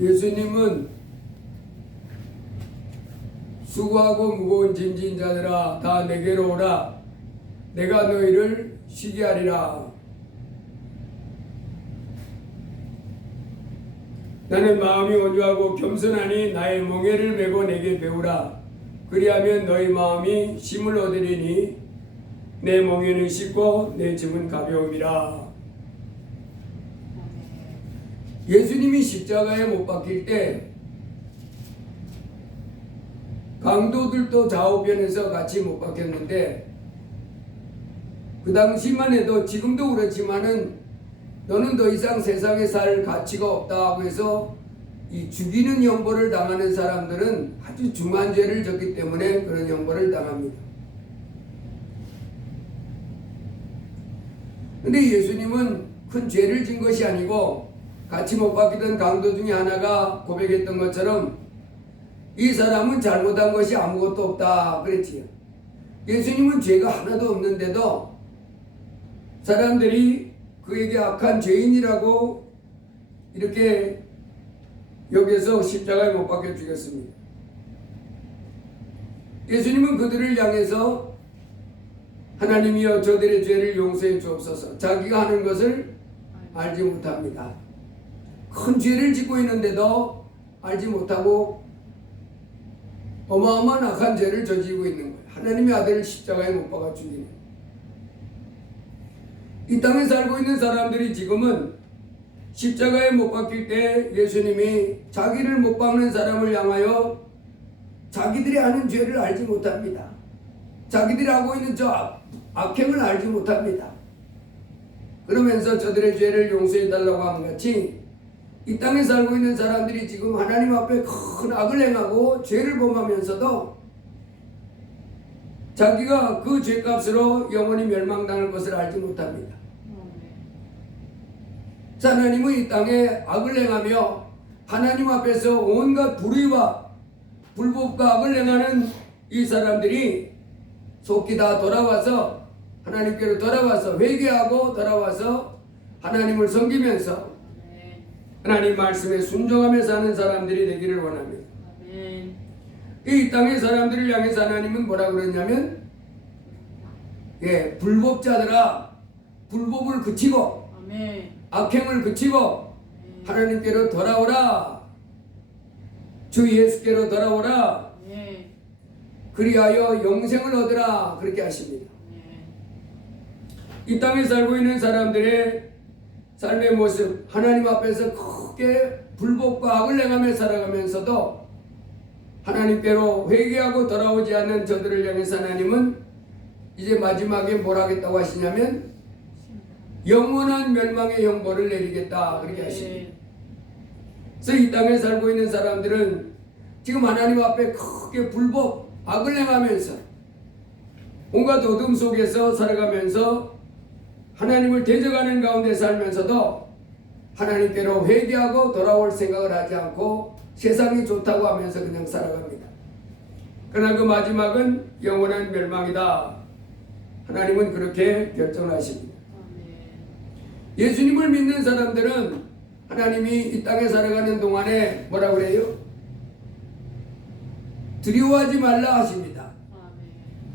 예수님은 수고하고 무거운 짐진 자들아 다 내게로 오라 내가 너희를 쉬게 하리라. 나는 마음이 온유하고 겸손하니 나의 멍에를 메고 내게 배우라. 그리하면 너희 마음이 쉼을 얻으리니 내 멍에는 쉽고 내 짐은 가벼움이라. 예수님이 십자가에 못 박힐 때 강도들도 좌우변에서 같이 못 박혔는데 그 당시만 해도 지금도 그렇지만은 너는 더 이상 세상에 살 가치가 없다고 해서 이 죽이는 형벌을 당하는 사람들은 아주 중한 죄를 졌기 때문에 그런 형벌을 당합니다. 근데 예수님은 큰 죄를 진 것이 아니고 같이 못 박히던 강도 중에 하나가 고백했던 것처럼 이 사람은 잘못한 것이 아무것도 없다 그랬지요. 예수님은 죄가 하나도 없는데도 사람들이 그에게 악한 죄인이라고 이렇게 여기서 십자가에 못 박혀 죽였습니다. 예수님은 그들을 향해서 하나님이여 저들의 죄를 용서해 주옵소서. 자기가 하는 것을 알지 못합니다. 큰 죄를 짓고 있는데도 알지 못하고 어마어마한 악한 죄를 저지르고 있는 거예요. 하나님의 아들을 십자가에 못 박아 죽이는 거예요. 이 땅에 살고 있는 사람들이 지금은 십자가에 못 박힐 때 예수님이 자기를 못 박는 사람을 향하여 자기들이 하는 죄를 알지 못합니다. 자기들이 하고 있는 저 악행을 알지 못합니다. 그러면서 저들의 죄를 용서해 달라고 한 같이 이 땅에 살고 있는 사람들이 지금 하나님 앞에 큰 악을 행하고 죄를 범하면서도 자기가 그 죄값으로 영원히 멸망당할 것을 알지 못합니다. 하나님은 이 땅에 악을 행하며 하나님 앞에서 온갖 불의와 불법과 악을 행하는 이 사람들이 속히 다 돌아와서 하나님께로 돌아와서 회개하고 돌아와서 하나님을 섬기면서 하나님 말씀에 순종하며 사는 사람들이 되기를 원합니다. 이 땅의 사람들을 향해서 하나님은 뭐라 그러냐면 불법자들아 불법을 그치고 악행을 그치고 하나님께로 돌아오라. 주 예수께로 돌아오라. 그리하여 영생을 얻으라. 그렇게 하십니다. 이 땅에 살고 있는 사람들의 삶의 모습, 하나님 앞에서 크게 불법과 악을 행하며 살아가면서도 하나님께로 회개하고 돌아오지 않는 저들을 향해서 하나님은 이제 마지막에 뭘 하겠다고 하시냐면 영원한 멸망의 형벌을 내리겠다 그렇게 하십니다. 그래서 이 땅에 살고 있는 사람들은 지금 하나님 앞에 크게 불법, 악을 행하면서 온갖 어둠 속에서 살아가면서 하나님을 대적하는 가운데 살면서도 하나님께로 회개하고 돌아올 생각을 하지 않고 세상이 좋다고 하면서 그냥 살아갑니다. 그러나 그 마지막은 영원한 멸망이다. 하나님은 그렇게 결정하십니다. 예수님을 믿는 사람들은 하나님이 이 땅에 살아가는 동안에 뭐라 그래요? 두려워하지 말라 하십니다.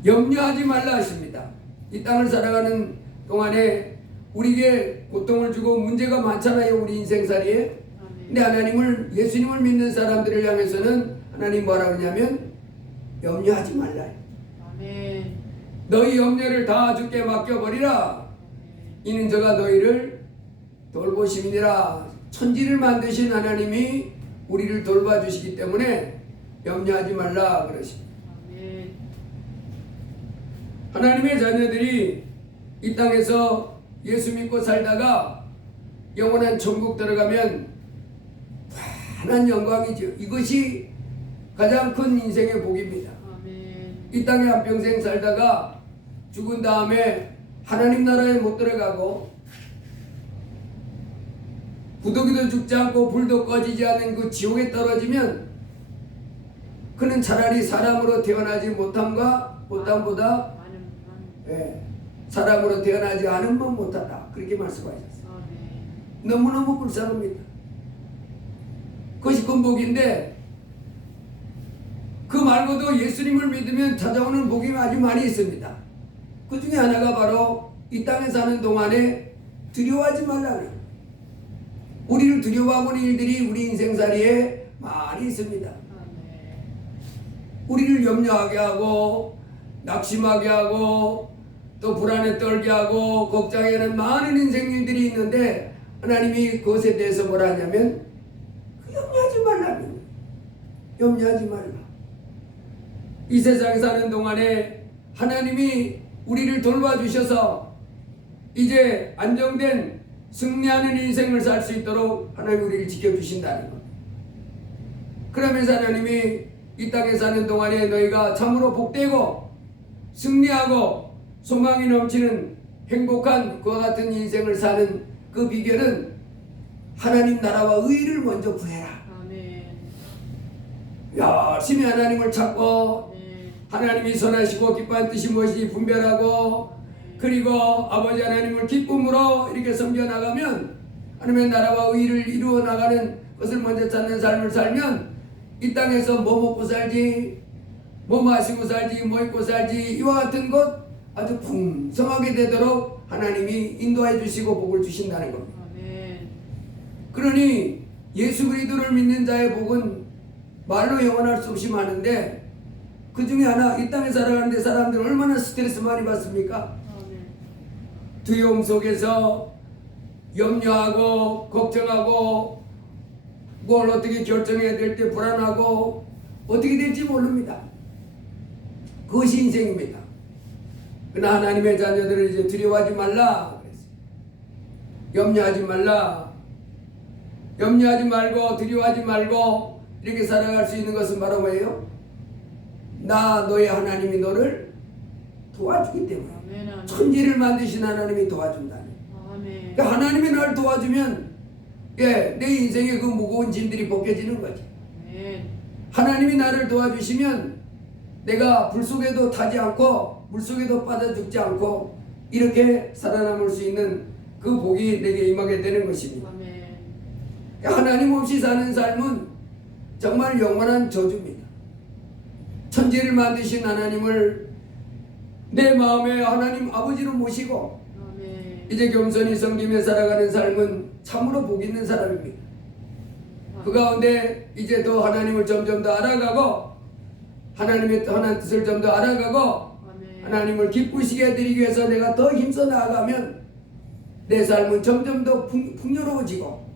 염려하지 말라 하십니다. 이 땅을 살아가는 동안에 우리에게 고통을 주고 문제가 많잖아요. 우리 인생살이에. 근데 하나님을 예수님을 믿는 사람들을 향해서는 하나님 뭐라 그러냐면 염려하지 말라. 너희 염려를 다 주께 맡겨버리라. 이는 저가 너희를 돌보심이니라. 천지를 만드신 하나님이 우리를 돌봐주시기 때문에 염려하지 말라 그러십니다. 하나님의 자녀들이 이 땅에서 예수 믿고 살다가 영원한 천국 들어가면 환한 영광이죠. 이것이 가장 큰 인생의 복입니다. 이 땅에 한평생 살다가 죽은 다음에 하나님 나라에 못 들어가고 구더기도 죽지 않고 불도 꺼지지 않는 그 지옥에 떨어지면 그는 차라리 사람으로 태어나지 못함보다 사람으로 태어나지 않으면 못하다 그렇게 말씀하셨어요. 너무너무 불쌍합니다. 그것이 큰 복인데 그 말고도 예수님을 믿으면 찾아오는 복이 아주 많이 있습니다. 그 중에 하나가 바로 이 땅에 사는 동안에 두려워하지 말라는, 우리를 두려워하는 일들이 우리 인생살이에 많이 있습니다. 우리를 염려하게 하고 낙심하게 하고 또 불안에 떨게 하고 걱정하게 하는 많은 인생 일들이 있는데 하나님이 그것에 대해서 뭐라 하냐면 염려하지 말라는 거예요. 염려하지 말라. 이 세상에 사는 동안에 하나님이 우리를 돌봐주셔서 이제 안정된 승리하는 인생을 살 수 있도록 하나님이 우리를 지켜주신다는 것. 그러면서 하나님이 이 땅에 사는 동안에 너희가 참으로 복되고 승리하고 소망이 넘치는 행복한 그와 같은 인생을 사는 그 비결은 하나님 나라와 의를 먼저 구해라. 열심히 하나님을 찾고 하나님이 선하시고 기뻐하는 뜻이 무엇인지 분별하고 그리고 아버지 하나님을 기쁨으로 이렇게 섬겨나가면 하나님의 나라와 의를 이루어 나가는 것을 먼저 찾는 삶을 살면 이 땅에서 뭐 먹고 살지, 뭐 마시고 살지, 뭐 입고 살지 이와 같은 것 아주 풍성하게 되도록 하나님이 인도해 주시고 복을 주신다는 겁니다. 그러니 예수 그리스도를 믿는 자의 복은 말로 영원할 수 없이 많은데 그 중에 하나, 이 땅에 살아가는데 사람들은 얼마나 스트레스 많이 받습니까? 두려움 속에서 염려하고 걱정하고 뭘 어떻게 결정해야 될 때 불안하고 어떻게 될지 모릅니다. 그것이 인생입니다. 그러나 하나님의 자녀들을 이제 두려워하지 말라 그랬어요. 염려하지 말라. 염려하지 말고 두려워하지 말고 이렇게 살아갈 수 있는 것은 바로 뭐예요? 나 너의 하나님이 너를 도와주기 때문에. 아멘. 천지를 만드신 하나님이 도와준다는. 그러니까 하나님이 나를 도와주면 내 인생의 그 무거운 짐들이 벗겨지는 거지. 아멘. 하나님이 나를 도와주시면 내가 불 속에도 타지 않고 물 속에도 빠져 죽지 않고 이렇게 살아남을 수 있는 그 복이 내게 임하게 되는 것입니다. 아멘. 그러니까 하나님 없이 사는 삶은 정말 영원한 저주입니다. 천지를 만드신 하나님을 내 마음에 하나님 아버지로 모시고 아멘. 이제 겸손히 섬기며 살아가는 삶은 참으로 복 있는 사람입니다. 그 가운데 이제 더 하나님을 점점 더 알아가고 하나님의 떠난 뜻을 좀 더 알아가고 아멘. 하나님을 기쁘시게 해드리기 위해서 내가 더 힘써 나아가면 내 삶은 점점 더 풍요로워지고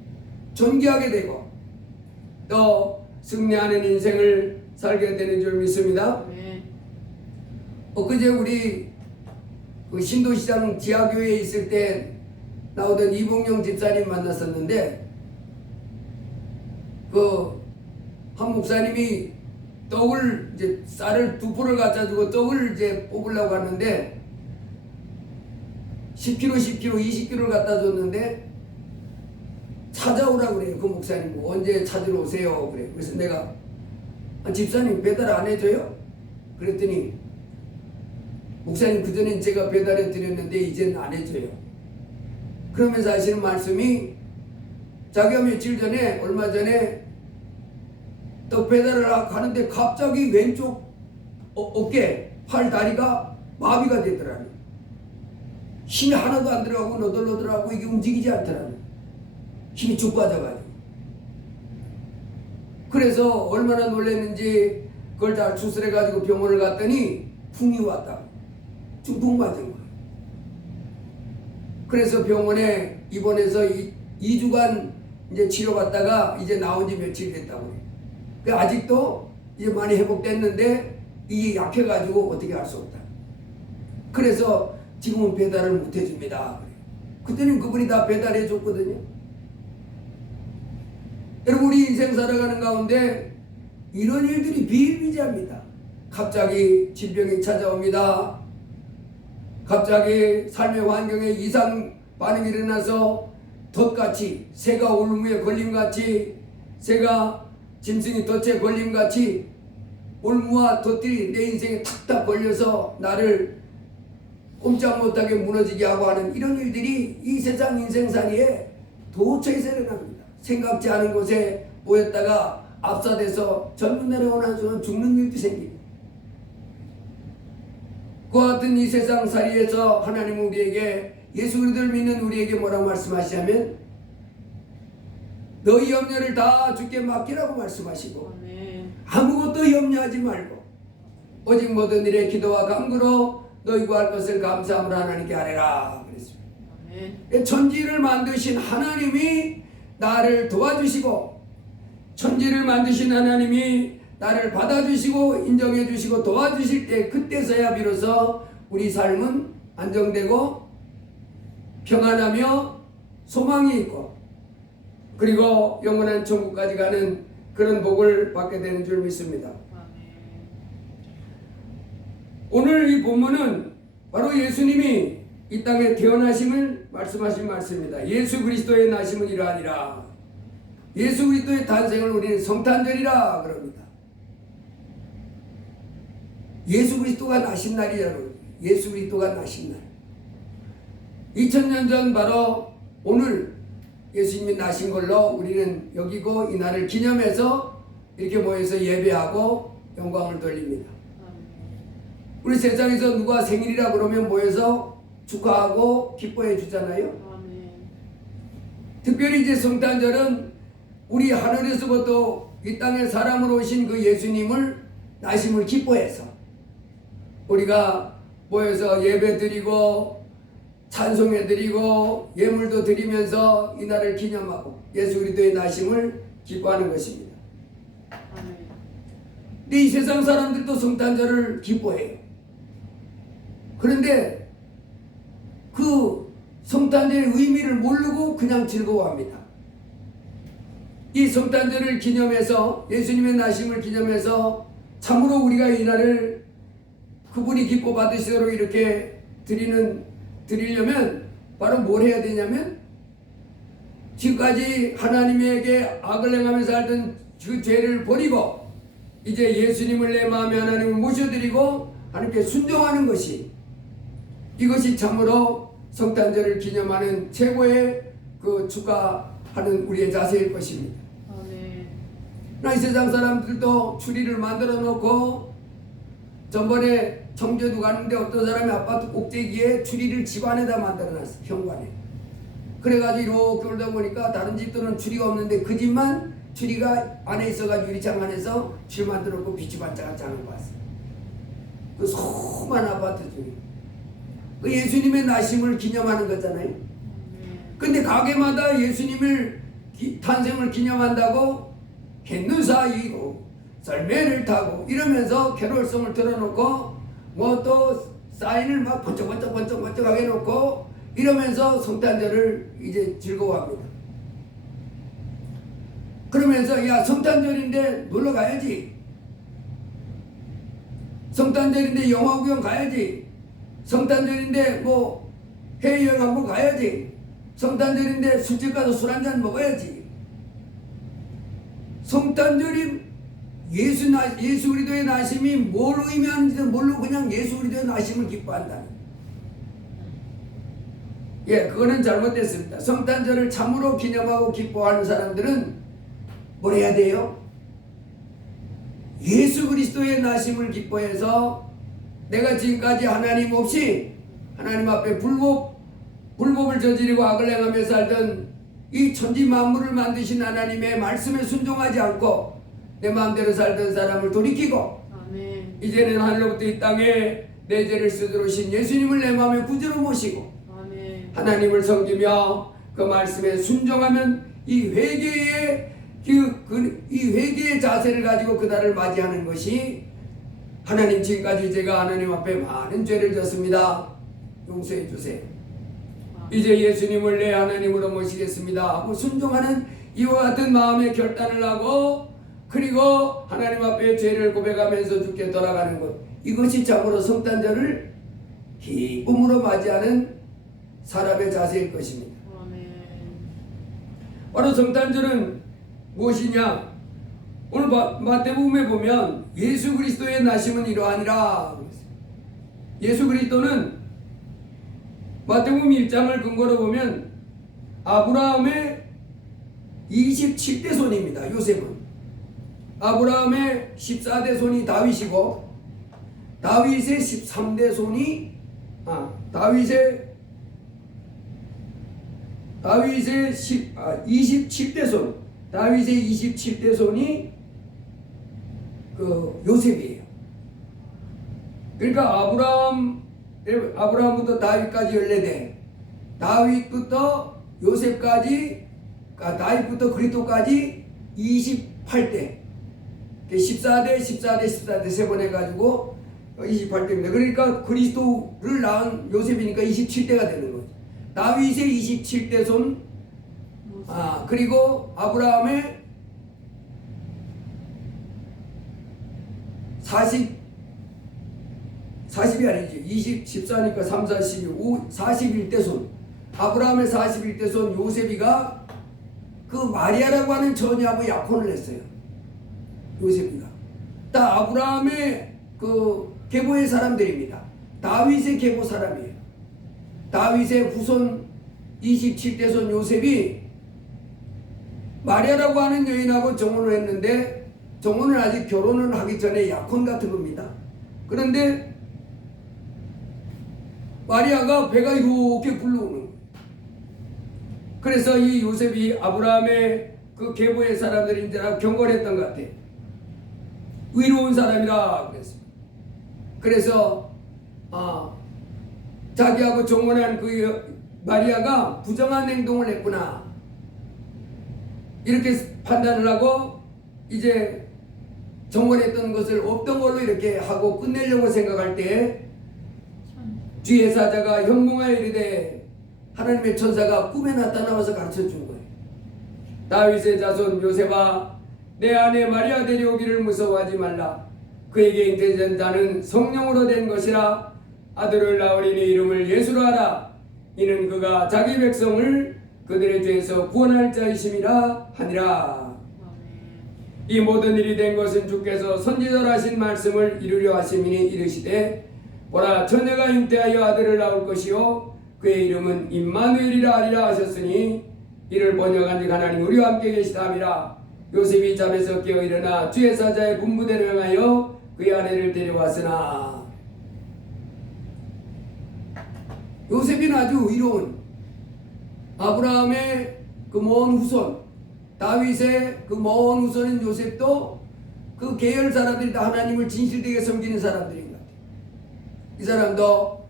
존귀하게 되고 또 승리하는 인생을 살게 되는 줄 믿습니다. 엊그제 우리 그 신도시장 지하교회에 있을 때 나오던 이봉영 집사님 만났었는데 그 한 목사님이 떡을 이제 쌀을 2포를 갖다 주고 떡을 이제 뽑으려고 하는데 10kg, 20kg를 갖다 줬는데 찾아오라고 그래요. 그 목사님 언제 찾으러 오세요 그래. 그래서 내가 집사님 배달 안 해줘요? 그랬더니 목사님 그전엔 제가 배달해 드렸는데 이제는 안 해줘요. 그러면서 하시는 말씀이 자기가 며칠 전에 얼마 전에 떡 배달을 하는데 갑자기 왼쪽 어깨 팔 다리가 마비가 되더라고요. 힘이 하나도 안 들어가고 너덜너덜하고 이게 움직이지 않더라고요. 힘이 쭉 빠져가지고. 그래서 얼마나 놀랐는지 그걸 다 추스려가지고 병원을 갔더니 풍이 왔다. 중풍 맞은 거예요. 그래서 병원에 입원해서 2주간 이제 치료받다가 이제 나온 지 며칠 됐다고 해요. 아직도 이제 많이 회복됐는데 이게 약해가지고 어떻게 할 수 없다. 그래서 지금은 배달을 못 해줍니다. 그때는 그분이 다 배달해 줬거든요. 여러분 우리 인생 살아가는 가운데 이런 일들이 비일비재합니다. 갑자기 질병이 찾아옵니다. 갑자기 삶의 환경에 이상 반응이 일어나서 덫같이 새가 올무에 걸림같이 새가 짐승이 덫에 걸림같이 올무와 덫들이 내 인생에 탁탁 걸려서 나를 꼼짝 못하게 무너지게 하고 하는 이런 일들이 이 세상 인생살이에 도처에서 일어납니다. 생각지 않은 곳에 모였다가 압사돼서 젊은 날에 오는 순간 죽는 일도 생깁니다. 그와 같은 이 세상 살이에서 하나님은 우리에게, 예수 그리스도를 믿는 우리에게 뭐라고 말씀하시냐면 너희 염려를 다 주께 맡기라고 말씀하시고, 아무것도 염려하지 말고 오직 모든 일에 기도와 간구로 너희 구할 것을 감사함으로 하나님께 아뢰라 그랬습니다. 천지를 만드신 하나님이 나를 도와주시고, 천지를 만드신 하나님이 나를 받아주시고 인정해주시고 도와주실 때, 그때서야 비로소 우리 삶은 안정되고 평안하며 소망이 있고, 그리고 영원한 천국까지 가는 그런 복을 받게 되는 줄 믿습니다. 오늘 이 본문은 바로 예수님이 이 땅에 태어나심을 말씀하신 말씀입니다. 예수 그리스도의 나심은 이러하니라. 예수 그리스도의 탄생을 우리는 성탄절이라 그럽니다. 예수 그리스도가 나신 날이라고. 예수 그리스도가 나신 날. 2000년 전 바로 오늘 예수님이 나신 걸로 우리는 여기고, 이 날을 기념해서 이렇게 모여서 예배하고 영광을 돌립니다. 우리 세상에서 누가 생일이라 그러면 모여서 축하하고 기뻐해 주잖아요. 특별히 이제 성탄절은 우리 하늘에서부터 이 땅에 사람으로 오신 그 예수님을 나심을 기뻐해서 우리가 모여서 예배 드리고 찬송해 드리고 예물도 드리면서 이 날을 기념하고 예수 그리스도의 나심을 기뻐하는 것입니다. 근데 이 세상 사람들도 성탄절을 기뻐해요. 그런데 그 성탄절의 의미를 모르고 그냥 즐거워합니다. 이 성탄절을 기념해서, 예수님의 나심을 기념해서 참으로 우리가 이 날을 그분이 기뻐 받으시도록 이렇게 드리려면 바로 뭘 해야 되냐면, 지금까지 하나님에게 악을 행하면서 살던 그 죄를 버리고 이제 예수님을 내 마음에 하나님을 모셔드리고 하나님께 순종하는 것이, 이것이 참으로 성탄절을 기념하는 최고의 그 축하하는 우리의 자세일 것입니다. 이 세상 사람들도 추리를 만들어 놓고, 전번에 청주에도 갔는데 어떤 사람이 아파트 꼭대기에 추리를 집 안에다 만들어 놨어. 현관에. 그래가지고 이렇게 올다 보니까 다른 집들은 추리가 없는데 그 집만 추리가 안에 있어가지고 유리창 안에서 줄 만들어 놓고 빛이 반짝반짝하는 거 봤어. 그 소만 아파트 중에 그 예수님의 나심을 기념하는 거잖아요. 근데 가게마다 예수님을 탄생을 기념한다고 했는 사이고 썰매를 타고 이러면서 캐롤송을 틀어놓고 뭐 또 사인을 막 번쩍번쩍하게 해놓고 이러면서 성탄절을 이제 즐거워합니다. 그러면서 야, 성탄절인데 놀러 가야지, 성탄절인데 영화 구경 가야지, 성탄절인데 뭐 해외여행 한번 가야지, 성탄절인데 술집 가서 술 한잔 먹어야지. 성탄절이 예수 그리스도의 나심이 뭘 의미하는지도 모르고 그냥 예수 그리스도의 나심을 기뻐한다. 예, 그거는 잘못됐습니다. 성탄절을 참으로 기념하고 기뻐하는 사람들은 뭘 해야 돼요? 예수 그리스도의 나심을 기뻐해서 내가 지금까지 하나님 없이 하나님 앞에 불법을 저지르고 악을 행하며 살던 이 천지 만물을 만드신 하나님의 말씀에 순종하지 않고 내 마음대로 살던 사람을 돌이키고, 아멘. 이제는 하늘로부터 이 땅에 내 죄를 쓰들으신 예수님을 내 마음에 구주로 모시고, 아멘. 하나님을 섬기며 그 말씀에 순종하면 이 회개의 이 회개의 자세를 가지고 그날을 맞이하는 것이, 하나님 지금까지 제가 하나님 앞에 많은 죄를 졌습니다. 용서해 주세요. 이제 예수님을 내 하나님으로 모시겠습니다 하고 순종하는 이와 같은 마음의 결단을 하고, 그리고 하나님 앞에 죄를 고백하면서 주께 돌아가는 것, 이것이 참으로 성탄절을 기쁨으로 맞이하는 사람의 자세일 것입니다. 아멘. 바로 성탄절은 무엇이냐? 오늘 마태복음에 보면 예수 그리스도의 나심은 이러하니라. 예수 그리스도는 마태복음 1장을 근거로 보면 아브라함의 27대 손입니다. 요셉은. 아브라함의 14대 손이 다윗이고 다윗의 13대 손이 다윗의 27대 손, 다윗의 27대 손이 그 요셉이에요. 그러니까 아브라함부터 다윗까지 14대, 다윗부터 요셉까지, 다윗부터 그리스도까지 28대, 14대, 14대, 14대 세 번 해가지고 28대입니다. 그러니까 그리스도를 낳은 요셉이니까 27대가 되는 거죠. 다윗의 27대 손, 그리고 아브라함의 40이 아니지. 14니까 3, 4, 12, 5, 41대 손. 아브라함의 41대 손 요셉이가 그 마리아라고 하는 처녀하고 약혼을 했어요. 요셉이가. 다 아브라함의 그 계보의 사람들입니다. 다윗의 계보 사람이에요. 다윗의 후손 27대 손 요셉이 마리아라고 하는 여인하고 정혼을 했는데 정혼을 아직 결혼을 하기 전에 약혼 같은 겁니다. 그런데 마리아가 배가 이렇게 불러오는 거예요. 그래서 이 요셉이 아브라함의 그 계보의 사람들인지라 경건했던 것 같아요. 의로운 사람이라 그랬습니다. 그래서 자기하고 정혼한 그 마리아가 부정한 행동을 했구나 이렇게 판단을 하고 이제 정혼했던 것을 없던 걸로 이렇게 하고 끝내려고 생각할 때 주의 사자가 현몽하여 이르되 하나님의 천사가 꿈에 나타나와서 가르쳐 준 거예요. 다윗의 자손 요셉아, 내 아내 마리아 데려오기를 무서워하지 말라. 그에게 잉태된 자는 성령으로 된 것이라. 아들을 낳으리니 이름을 예수로 하라. 이는 그가 자기 백성을 그들의 죄에서 구원할 자이심이라 하니라. 이 모든 일이 된 것은 주께서 선지자로 하신 말씀을 이루려 하심이니 이르시되 보라, 처녀가 잉태하여 아들을 낳을 것이요 그의 이름은 임마누엘이라 하리라 하셨으니 이를 번역한즉 하나님 우리와 함께 계시다 함이라. 요셉이 잠에서 깨어 일어나 주의 사자의 분부대로 행하여 그의 아내를 데려왔으나. 요셉이 아주 의로운 아브라함의 그 먼 후손, 다윗의 그 먼 후손인 요셉도 그 계열 사람들이 다 하나님을 진실되게 섬기는 사람들인 것 같아요. 이 사람도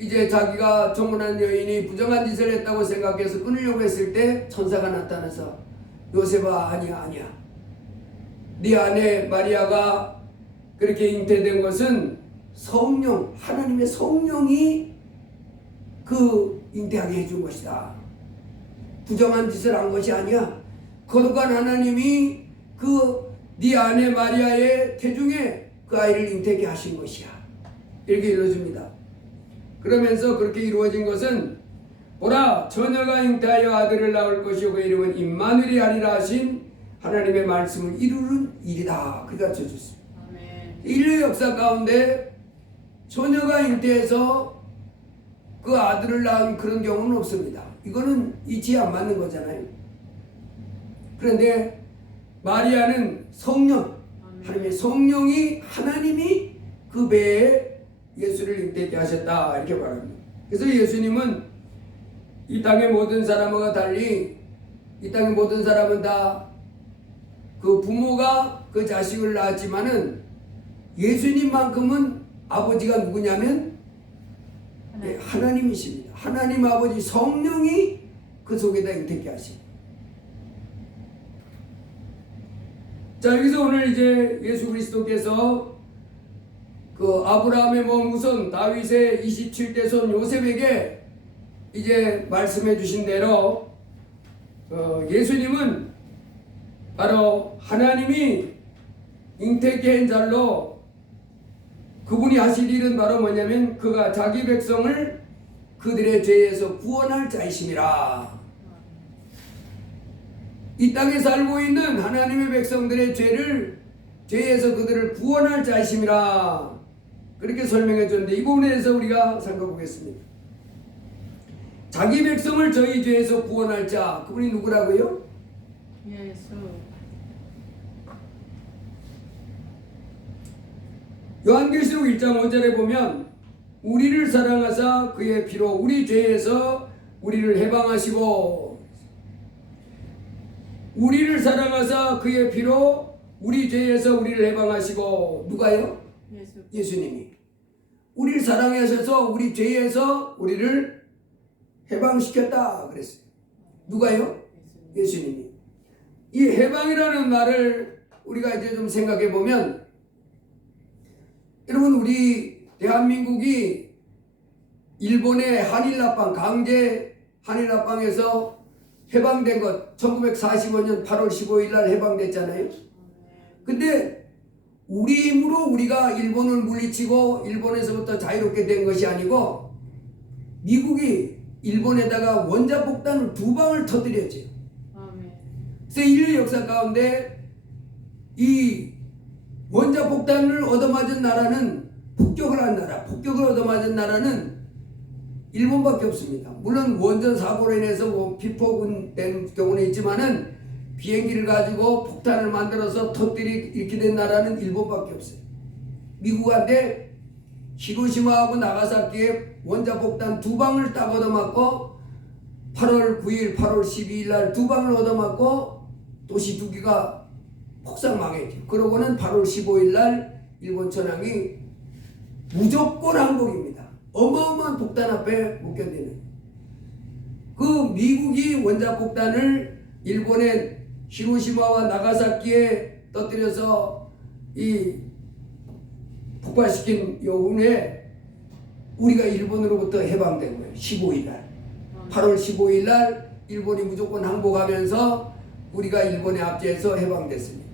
이제 자기가 정혼한 여인이 부정한 짓을 했다고 생각해서 끊으려고 했을 때 천사가 나타나서 요셉아, 아니야. 네 아내 마리아가 그렇게 잉태된 것은 성령, 하나님의 성령이 그 잉태하게 해준 것이다. 부정한 짓을 한 것이 아니야. 거룩한 하나님이 그 네 아내 마리아의 태중에 그 아이를 잉태하게 하신 것이야. 이렇게 이루어집니다. 그러면서 그렇게 이루어진 것은 보라, 처녀가 잉태하여 아들을 낳을 것이요 그 이름은 임마누엘이 하리라 하신 하나님의 말씀을 이루는 일이다. 그렇게 가르쳐줬습니다. 인류 역사 가운데 처녀가 잉태해서 그 아들을 낳은 그런 경우는 없습니다. 이거는 이치에 안 맞는 거잖아요. 그런데 마리아는 성령, 하나님의 성령이 하나님이 그 배에 예수를 잉태하게 하셨다 이렇게 말합니다. 그래서 예수님은 이 땅의 모든 사람과 달리 이 땅의 모든 사람은 다 그 부모가 그 자식을 낳았지만은 예수님만큼은 아버지가 누구냐면 하나님이십니다. 하나님 아버지 성령이 그 속에다 잉태하게 하십니다. 자, 여기서 오늘 이제 예수 그리스도께서 그 아브라함의 먼 후손 다윗의 27대 손 요셉에게 이제 말씀해 주신 대로 예수님은 바로 하나님이 잉태케 한 자로 그분이 하실 일은 바로 뭐냐면 그가 자기 백성을 그들의 죄에서 구원할 자이심이라. 이 땅에 살고 있는 하나님의 백성들의 죄에서 그들을 구원할 자이심이라. 그렇게 설명해 줬는데 이 부분에 대해서 우리가 살펴보겠습니다. 자기 백성을 저희 죄에서 구원할 자, 그분이 누구라고요? 예수. 요한계시록 1장 5절에 보면 우리를 사랑하사 그의 피로 우리 죄에서 우리를 해방하시고, 우리를 사랑하사 그의 피로 우리 죄에서 우리를 해방하시고, 누가요? 예수. 예수님이 우리를 사랑하셔서 우리 죄에서 우리를 해방시켰다 그랬어요. 누가요? 예수님이. 이 해방이라는 말을 우리가 이제 좀 생각해 보면, 여러분, 우리 대한민국이 일본의 한일합방, 강제 한일합방에서 해방된 것 1945년 8월 15일 날 해방됐잖아요. 근데 우리 힘으로 우리가 일본을 물리치고 일본에서부터 자유롭게 된 것이 아니고, 미국이 일본에다가 원자폭탄을 2방을 터뜨렸죠. 그래서 인류 역사 가운데 이 원자폭탄을 얻어맞은 나라는, 폭격을 한 나라, 폭격을 얻어맞은 나라는 일본밖에 없습니다. 물론 원전 사고로 인해서 피폭은 된 경우는 있지만은 비행기를 가지고 폭탄을 만들어서 이렇게 된 나라는 일본밖에 없어요. 미국한테 히로시마하고 나가사키에 원자폭탄 2방을 딱 얻어맞고 8월 9일, 8월 12일 날 2방을 얻어맞고 도시 2개가 폭삭 망했죠. 그러고는 8월 15일 날 일본 천황이 무조건 항복입니다. 어마어마한 폭탄 앞에 못 견디는. 그 미국이 원자폭탄을 일본의 히로시마와 나가사키에 터뜨려서 이 폭발시킨 요운에 우리가 일본으로부터 해방된 거예요. 15일 날. 8월 15일 날 일본이 무조건 항복하면서 우리가 일본에 압제해서 해방됐습니다.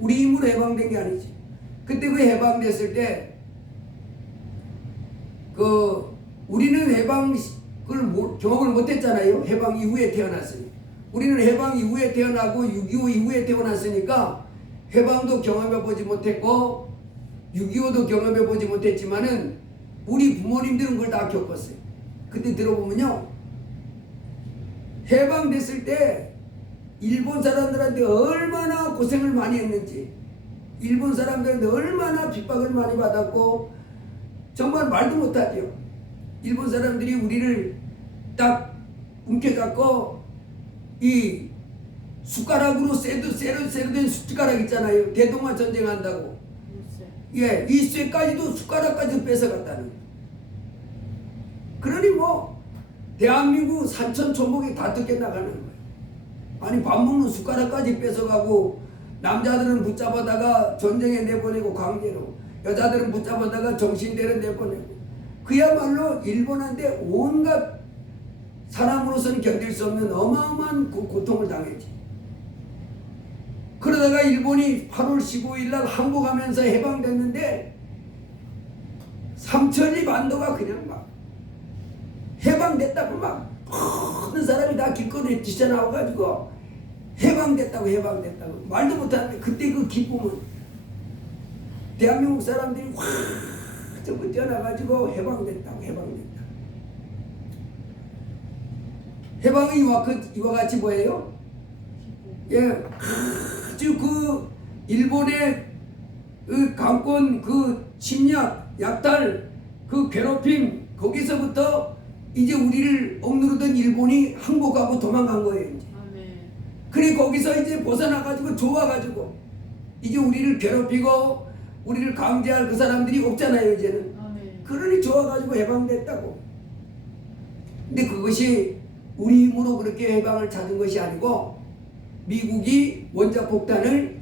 우리 힘으로 해방된 게 아니지. 그때 그 해방됐을 때 우리는 해방을 경험을 못했잖아요. 해방 이후에 태어났으니. 우리는 해방 이후에 태어나고 6.25 이후에 태어났으니까 해방도 경험해보지 못했고 6.25도 경험해보지 못했지만은 우리 부모님들은 그걸 다 겪었어요. 그때 들어보면요, 해방됐을 때 일본 사람들한테 얼마나 고생을 많이 했는지, 일본 사람들한테 얼마나 핍박을 많이 받았고 정말 말도 못하죠. 일본 사람들이 우리를 딱 움켜잡고 이 숟가락으로 쇠로된 숟가락 있잖아요. 대동아 전쟁한다고. 예, 이 쇠까지도 숟가락까지 뺏어갔다는 거예요. 그러니 뭐 대한민국 산천초목이 다 뜯겨나가는 거예요. 아니, 밥 먹는 숟가락까지 뺏어가고, 남자들은 붙잡아다가 전쟁에 내보내고 강제로, 여자들은 붙잡아다가 정신대로 내보내고, 그야말로 일본한테 온갖 사람으로서는 견딜 수 없는 어마어마한 고통을 당했지. 그러다가 일본이 8월 15일 날 항복하면서 해방됐는데 삼천리 반도가 그냥 막 해방됐다고 막 모든 사람이 다 길거리에 뛰쳐나와가지고 해방됐다고 말도 못하는데, 그때 그 기쁨은 대한민국 사람들이 확 전부 뛰어나가지고 해방됐다. 해방이 이와 같이 뭐예요? 예, 아주 그 일본의 그 강권, 그 침략, 약탈, 그 괴롭힘, 거기서부터 이제 우리를 억누르던 일본이 항복하고 도망간 거예요. 이제. 그래 거기서 이제 벗어나가지고 좋아가지고 이제 우리를 괴롭히고 우리를 강제할 그 사람들이 없잖아요 이제는. 그러니 좋아가지고 해방됐다고. 근데 그것이 우리 힘으로 그렇게 해방을 찾은 것이 아니고 미국이 원자폭탄을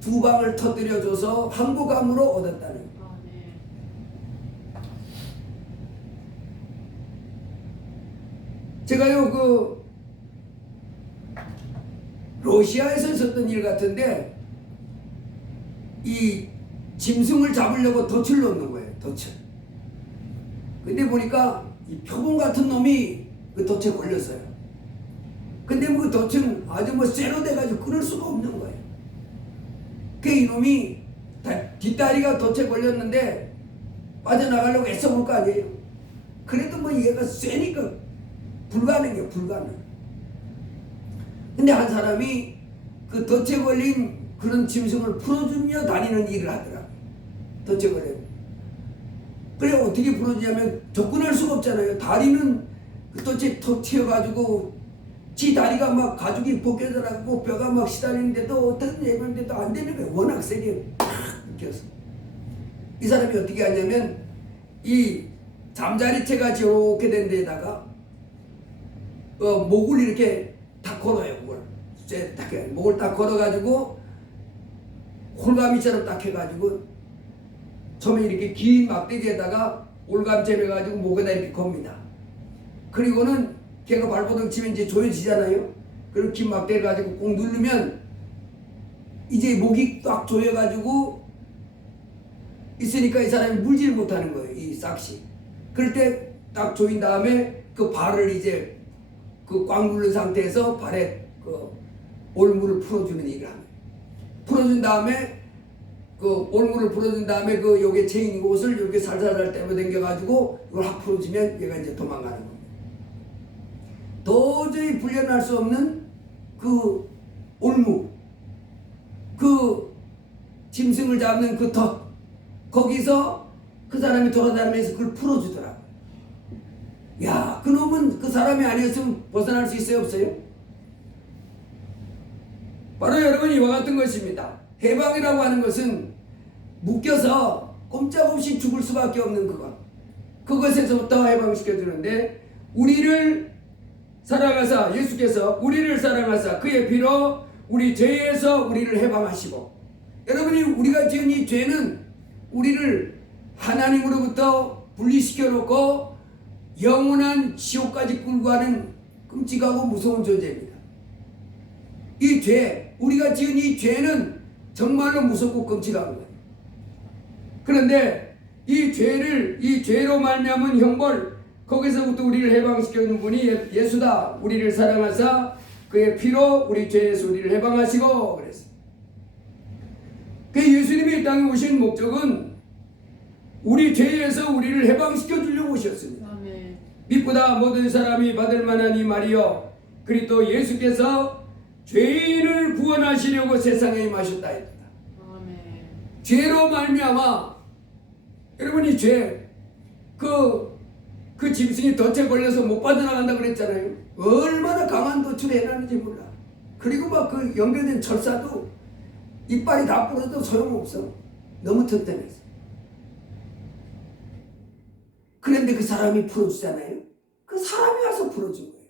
2방을 터뜨려줘서 항복함으로 얻었다는 거예요. 제가요 그 러시아에서 있었던 일 같은데, 이 짐승을 잡으려고 덫을 놓는 거예요. 덫을. 근데 보니까 이 표범 같은 놈이 그 덫에 걸렸어요. 근데 뭐 그 덫은 아주 뭐 쇠로 돼가지고 끊을 수가 없는 거예요. 그 이놈이 뒷다리가 덫에 걸렸는데 빠져나가려고 애써볼 거 아니에요. 그래도 뭐 얘가 쇠니까 불가능해요. 불가능. 근데 한 사람이 그 덫에 걸린 그런 짐승을 풀어주며 다니는 일을 하더라고요. 덫에 걸려. 그래 어떻게 풀어주냐면 접근할 수가 없잖아요. 다리는 그 덫에 턱 튀어가지고 지 다리가 막 가죽이 벗겨져가지고 뼈가 막 시달리는데도 어떤 예방인데도 안 되는 거예요. 워낙 세게 팍 느껴서. 이 사람이 어떻게 하냐면 이 잠자리채가 저렇게 된 데다가 목을 이렇게 딱 걸어요. 목을 딱 걸어가지고 홀가미처럼 딱 해가지고 처음에 이렇게 긴 막대기에다가 올감잼 해가지고 목에다 이렇게 겁니다. 그리고는 걔가 발버둥 치면 이제 조여지잖아요. 그리고 긴 막대를 가지고 꼭 누르면 이제 목이 딱 조여가지고 있으니까 이 사람이 물질 못하는 거예요. 이 싹시. 그럴 때 딱 조인 다음에 그 발을 이제 그 꽉 누른 상태에서 발에 그 올무를 풀어주는 일을 합니다. 풀어준 다음에 그 올무를 풀어준 다음에 그 요게 체인 곳을 이렇게 살살살 떼어당겨가지고 이걸 확 풀어주면 얘가 이제 도망가는 겁니다. 도저히 불려날 수 없는 그 올무, 그 짐승을 잡는 그 덫, 거기서 그 사람이 돌아다니면서 그걸 풀어주더라고요. 야, 그놈은 그 사람이 아니었으면 벗어날 수 있어요, 없어요? 바로 여러분 이와 같은 것입니다. 해방이라고 하는 것은 묶여서 꼼짝없이 죽을 수밖에 없는 그것에서부터 해방시켜주는데, 우리를 사랑하사, 예수께서 우리를 사랑하사 그의 피로 우리 죄에서 우리를 해방하시고, 여러분이 우리가 지은 이 죄는 우리를 하나님으로부터 분리시켜 놓고 영원한 지옥까지 끌고 가는 끔찍하고 무서운 존재입니다. 이 죄, 우리가 지은 이 죄는 정말로 무섭고 끔찍한 거예요. 그런데 이 죄로 말미암은 형벌, 거기서부터 우리를 해방시켜주는 분이 예수다. 우리를 사랑하사 그의 피로 우리 죄에서 우리를 해방하시고 그랬어요. 그 예수님이 이 땅에 오신 목적은 우리 죄에서 우리를 해방시켜 주려고 오셨습니다. 아멘. 믿보다 모든 사람이 받을 만한 이 말이요, 그리스도 예수께서 죄인을 구원하시려고 세상에 임하셨다 했다. 아멘. 죄로 말미암아, 여러분이 죄, 그 짐승이 덫에 걸려서 못 빠져나간다 그랬잖아요. 얼마나 강한 덫을 해놨는지 몰라. 그리고 막 그 연결된 철사도 이빨이 다 부러져도 소용없어. 너무 튼튼해서. 그런데 그 사람이 풀어주잖아요. 그 사람이 와서 풀어준 거예요.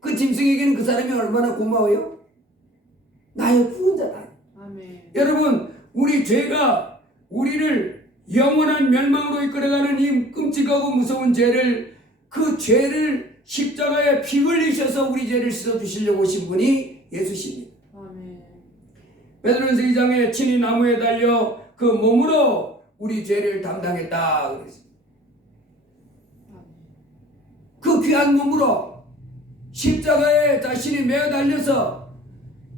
그 짐승에게는 그 사람이 얼마나 고마워요? 나의 구원자다. 아멘. 여러분, 우리 죄가 우리를 영원한 멸망으로 이끌어가는 이 끔찍하고 무서운 죄를, 그 죄를 십자가에 피 흘리셔서 우리 죄를 씻어주시려고 오신 분이 예수십니다. 아멘. 베드로전서 2장에 친히 나무에 달려 그 몸으로 우리 죄를 담당했다 그랬습니다. 그 귀한 몸으로 십자가에 자신이 매어 달려서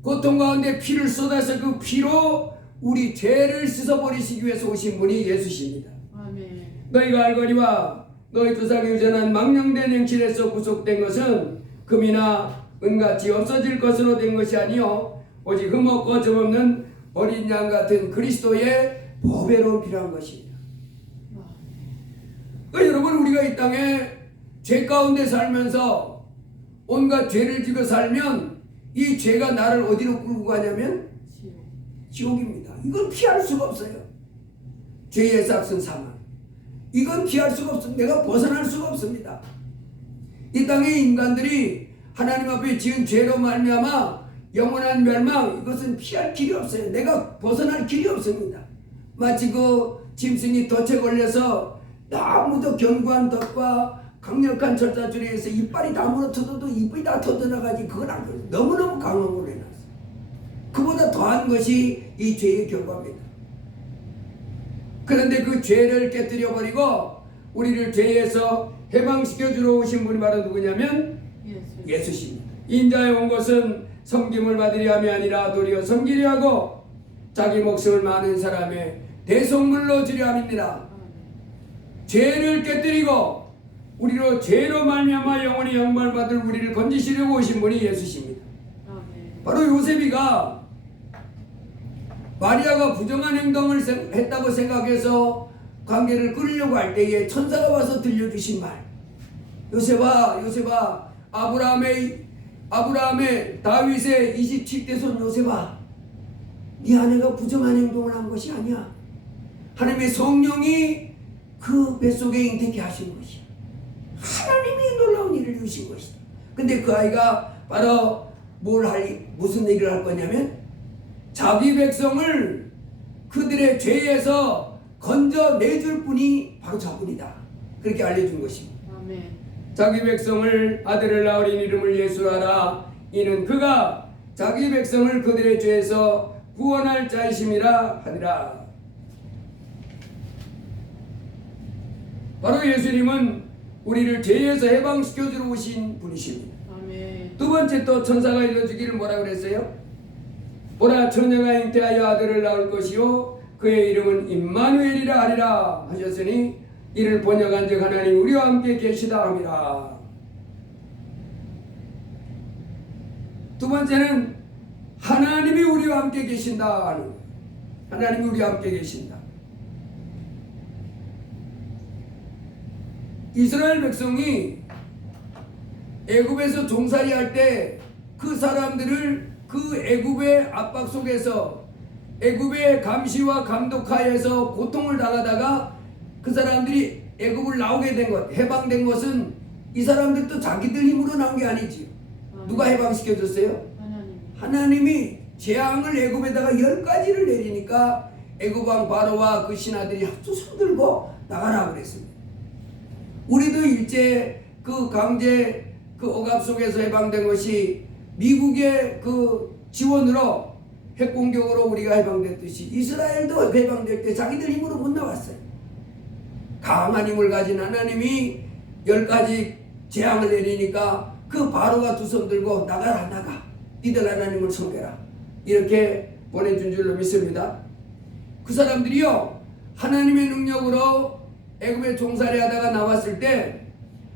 고통 가운데 피를 쏟아서 그 피로 우리 죄를 씻어버리시기 위해서 오신 분이 예수십니다. 아멘. 너희가 알거니와 너희 조상이 유전한 망령된 행실에서 구속된 것은 금이나 은같이 없어질 것으로 된 것이 아니요 오직 흠없고 점없는 어린 양 같은 그리스도의 보배로운 필요한 것입니다. 여러분, 우리가 이 땅에 죄 가운데 살면서 온갖 죄를 지고 살면 이 죄가 나를 어디로 끌고 가냐면 지옥입니다. 이건 피할 수가 없어요. 죄의 삭은 사망. 이건 피할 수가 없습니다. 내가 벗어날 수가 없습니다. 이 땅의 인간들이 하나님 앞에 지은 죄로 말미암아 영원한 멸망, 이것은 피할 길이 없어요. 내가 벗어날 길이 없습니다. 마치 그 짐승이 덫에 걸려서 너무도 견고한 덫과 강력한 철사줄에서 이빨이 다 물어터져도 이빨이 다 터져나가지, 그건 안 그래요. 너무너무 강한 걸로 해놨어요. 그보다 더한 것이 이 죄의 결과입니다. 그런데 그 죄를 깨뜨려버리고 우리를 죄에서 해방시켜주러 오신 분이 바로 누구냐면 예수십니다. 인자에 온 것은 섬김을 받으려 함이 아니라 도리어 섬기려 하고 자기 목숨을 많은 사람의 대속물로 주려 함이니라. 죄를 깨뜨리고 우리로 죄로 말미암아 영원히 영광을 받을 우리를 건지시려고 오신 분이 예수십니다. 바로 요셉이가 마리아가 부정한 행동을 했다고 생각해서 관계를 끊으려고 할 때에 천사가 와서 들려주신 말, 요셉아 요셉아, 아브라함의 다윗의 27대 손 요셉아, 네 아내가 부정한 행동을 한 것이 아니야. 하나님의 성령이 그 뱃속에 잉태케 하신 것이야. 하나님이 놀라운 일을 이루신 것이다. 근데 그 아이가 바로 무슨 얘기를 할 거냐면 자기 백성을 그들의 죄에서 건져내줄 분이 바로 저분이다. 그렇게 알려준 것입니다. 아멘. 자기 백성을 아들을 낳으린 이름을 예수하라. 이는 그가 자기 백성을 그들의 죄에서 구원할 자이심이라 하니라. 바로 예수님은 우리를 죄에서 해방시켜주러 오신 분이십니다. 아멘. 두 번째 또 천사가 일러주기를 뭐라 그랬어요? 보라, 처녀가 잉태하여 아들을 낳을 것이요 그의 이름은 임마누엘이라 하리라 하셨으니 이를 번역한즉 하나님 우리와 함께 계시다 함이라. 두 번째는 하나님이 우리와 함께 계신다 하는 거예요. 하나님이 우리와 함께 계신다. 이스라엘 백성이 애굽에서 종살이 할 때 그 사람들을 그 애굽의 압박 속에서 애굽의 감시와 감독하에서 고통을 당하다가 그 사람들이 애굽을 나오게 된 것, 해방된 것은 이 사람들도 자기들 힘으로 나온 게 아니지. 누가 해방시켜줬어요? 하나님이 재앙을 애굽에다가 10가지를 내리니까 애굽 왕 바로와 그 신하들이 합주 손들고 나가라 그랬습니다. 우리도 일제 그 강제 그 억압 속에서 해방된 것이 미국의 그 지원으로 핵공격으로 우리가 해방됐듯이 이스라엘도 해방될 때 자기들 힘으로 못 나왔어요. 강한 힘을 가진 하나님이 10가지 재앙을 내리니까 그 바로가 두 손 들고 나가라 나가. 니들 하나님을 섬겨라. 이렇게 보내준 줄로 믿습니다. 그 사람들이요 하나님의 능력으로 애굽에 종살이 하다가 나왔을 때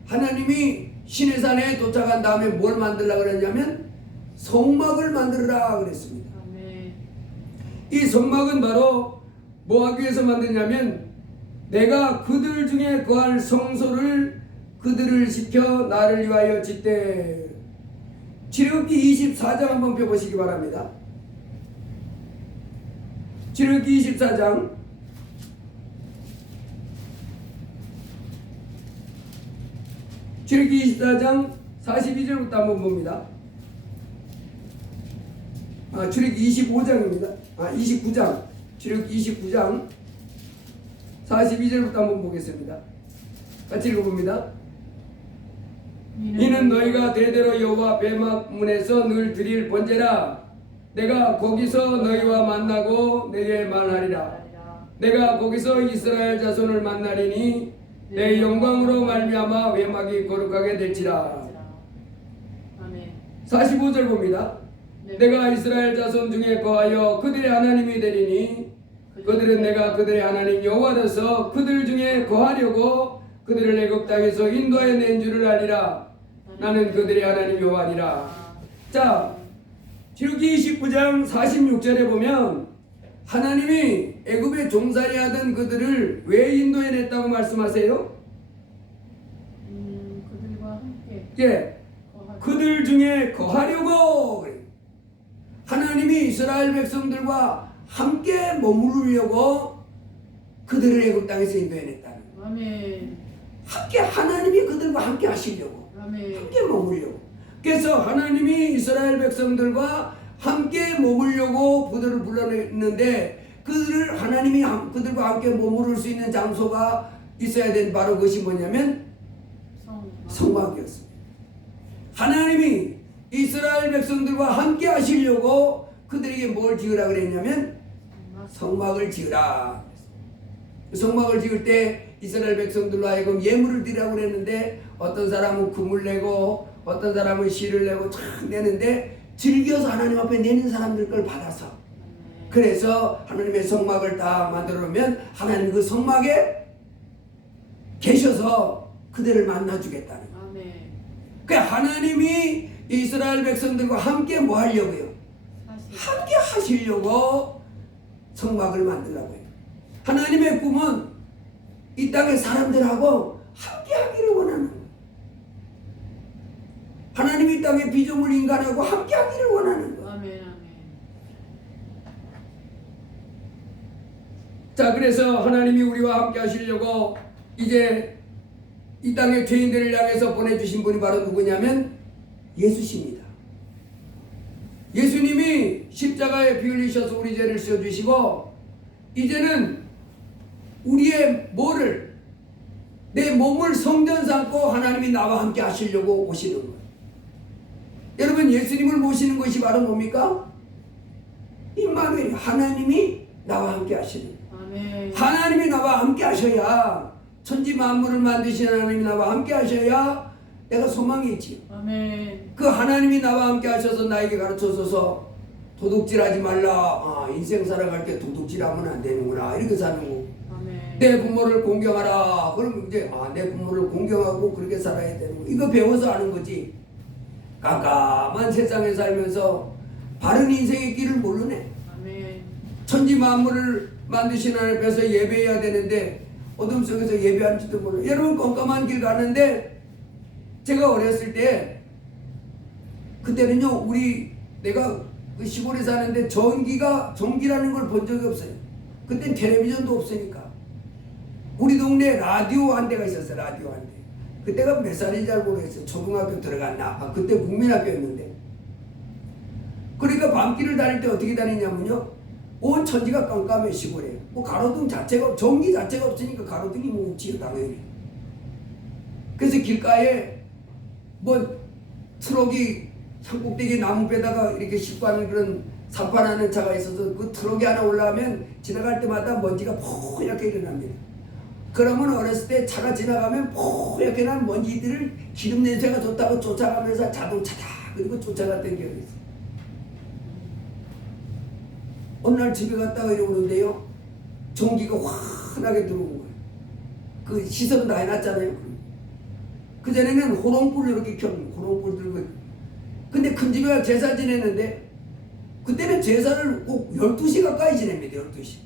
하나님이 시내산에 도착한 다음에 뭘 만들려고 그랬냐면 성막을 만들어라 그랬습니다. 아멘. 이 성막은 바로 뭐 하기 위해서 만드냐면 내가 그들 중에 거할 성소를 그들을 시켜 나를 위하여 짓되. 출애굽기 24장 한번 펴보시기 바랍니다. 출애굽기 24장 42절부터 한번 봅니다. 출애굽기 25장입니다. 29장. 출애굽기 29장 42절부터 한번 보겠습니다. 같이 읽어봅니다. 이는 너희가 대대로 여호와 뱀막 문에서 늘 드릴 번제라. 내가 거기서 너희와 만나고 내게 말하리라. 내가 거기서 이스라엘 자손을 만나리니 내 영광으로 말미암아 회막이 거룩하게 될지라. 45절 봅니다. 내가 이스라엘 자손 중에 거하여 그들의 하나님이 되리니 그들은 내가 그들의 하나님 여호와로서 그들 중에 거하려고 그들을 애굽 땅에서 인도해 낸 줄을 알리라. 나는 그들의 하나님 여호와니라. 자, 출애굽기 29장 46절에 보면 하나님이 애굽에 종살이 하던 그들을 왜 인도해 냈다고 말씀하세요? 그들과 함께. 예, 그들 중에 거하려고. 하나님이 이스라엘 백성들과 함께 머무르려고 그들을 애굽 땅에서 인도해 냈다는 거예요. 아멘. 함께 하나님이 그들과 함께 하시려고. 아멘. 함께 머물려고. 그래서 하나님이 이스라엘 백성들과 함께 머물려고 그들을 불러냈는데 그들을 하나님이 그들과 함께 머무를 수 있는 장소가 있어야 된 바로 그것이 뭐냐면 성막이었습니다. 하나님이 이스라엘 백성들과 함께 하시려고 그들에게 뭘 지으라 그랬냐면 성막을 지으라. 성막을 지을 때 이스라엘 백성들로 하여금 예물을 드리라고 그랬는데 어떤 사람은 금을 내고 어떤 사람은 실을 내고 참 내는데 즐겨서 하나님 앞에 내는 사람들 걸 받아서 그래서 하나님의 성막을 딱 만들어 놓으면 하나님 그 성막에 계셔서 그들을 만나주겠다는 거예요. 아멘. 그 하나님이 이스라엘 백성들과 함께 뭐 하려고요? 함께 하시려고 성막을 만들라고 해요. 하나님의 꿈은 이 땅의 사람들하고 함께 하기를 원하는 거예요. 하나님이 이 땅의 피조물 인간하고 함께 하기를 원하는 거예요. 아멘. 아멘. 자, 그래서 하나님이 우리와 함께 하시려고 이제 이 땅의 죄인들을 향해서 보내주신 분이 바로 누구냐면 예수십니다. 예수님이 십자가에 피 흘리셔서 우리 죄를 씌워주시고 이제는 우리의 뭐를 내 몸을 성전 삼고 하나님이 나와 함께 하시려고 오시는 거예요. 여러분, 예수님을 모시는 것이 바로 뭡니까? 임마누엘, 하나님이 나와 함께 하시는 거예요. 아멘. 하나님이 나와 함께 하셔야, 천지 만물을 만드신 하나님이 나와 함께 하셔야 내가 소망이 있지요. 아멘. 그 하나님이 나와 함께 하셔서 나에게 가르쳐줘서 도둑질하지 말라. 인생 살아갈 때 도둑질하면 안 되는구나. 이렇게 사는 거. 아멘. 내 부모를 공경하라. 그럼 이제 내 부모를 공경하고 그렇게 살아야 되는 거. 이거 배워서 아는 거지. 깜깜한 세상에 살면서 바른 인생의 길을 모르네. 아멘. 천지 만물을 만드신 하나님 앞에서 예배해야 되는데 어둠 속에서 예배하는지도 모르고. 여러분, 깜깜한 길 가는데 제가 어렸을 때 그때는요, 내가 그 시골에 사는데 전기라는 걸 본 적이 없어요. 그땐 텔레비전도 없으니까. 우리 동네에 라디오 한 대가 있었어요. 라디오 한 대. 그때가 몇 살인지 잘 모르겠어요. 초등학교 들어갔나? 그때 국민학교였는데. 그러니까 밤길을 다닐 때 어떻게 다니냐면요, 온 천지가 깜깜해. 시골에 뭐 가로등 자체가, 전기 자체가 없으니까 가로등이 뭐 없지요, 당연히. 그래서 길가에 뭐 트럭이 산꼭대기 나무 빼다가 이렇게 싣고 가는 그런 산판하는 차가 있어서 그 트럭이 하나 올라가면 지나갈 때마다 먼지가 포얗게 일어납니다. 그러면 어렸을 때 차가 지나가면 포얗게 난 먼지들을 기름 냄새가 좋다고 쫓아가면서 자동차다 그리고 쫓아갔던 기억이 있어요. 어느 날 집에 갔다가 이러는데요, 전기가 환하게 들어온 거예요. 그 시설은 다 해놨잖아요. 그전에는 호롱불 이렇게 켜는, 호롱불 들고. 근데 큰 집에 제사 지냈는데 그때는 제사를 꼭 12시 가까이 지냅니다. 12시.